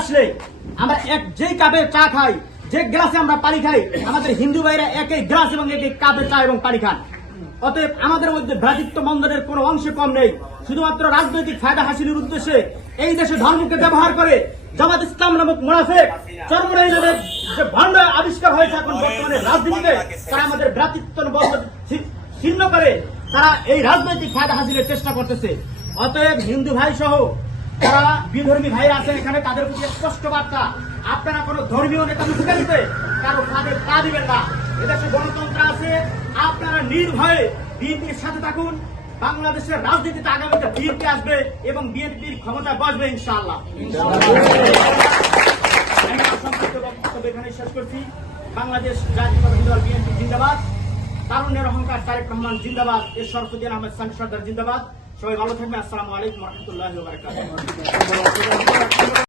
আসলে আমরা যেই কাপে চা খাই, যে গ্লাসে আমরা পানি খাই, আমাদের হিন্দু ভাইরা একই গ্লাস এবং একই কাপে চা এবং পানি খান। অতএব আমাদের মধ্যে ভ্রাতৃত্ব বন্ধনের কোনো অংশে কম নেই। শুধুমাত্র রাজনৈতিক ফায়দা হাসিলের উদ্দেশ্যে এই দেশে ধর্মকে ব্যবহার করে জামাত ইসলাম নামক মুনাফিক চরমনাইদের যে ভণ্ড আবিষ্কার হয়েছে এখন বর্তমানে রাজনীতিতে, তারা আমাদের ভ্রাতৃত্ব বন্ধন ছিন্ন করে তারা এই রাজনৈতিক ফায়দা হাসিলের চেষ্টা করতেছে। অতএব হিন্দু ভাই সহ যারা বিধর্মী ভাইরা আছেন এখানে, তাদের প্রতি স্পষ্ট বার্তা, আপনারা কোন ধর্মীয় নেতা মুখে দিতে কারো ফাঁদে পা দিবেন না। এদেশে গণতন্ত্র আছে, আপনারা নির্ভয়ে বিএনপির সাথে থাকুন। বাংলাদেশের রাজনীতিতে আগামীতে বিএনপি আসবে এবং বিএনপির ক্ষমতা বসবে ইনশাআল্লাহ। এখানে শেষ করছি। বাংলাদেশ জাতীয়তাবাদী দল বিএনপি জিন্দাবাদ, তারুণ্যের অহংকার তারেক রহমান জিন্দাবাদ, এর শরফুদ্দিন আহমেদ সানি সর্দার জিন্দাবাদ। সবাই ভালো থাকবেন। আসসালামু আলাইকুম ওয়া রাহমাতুল্লাহি ওয়া বারাকাতুহু।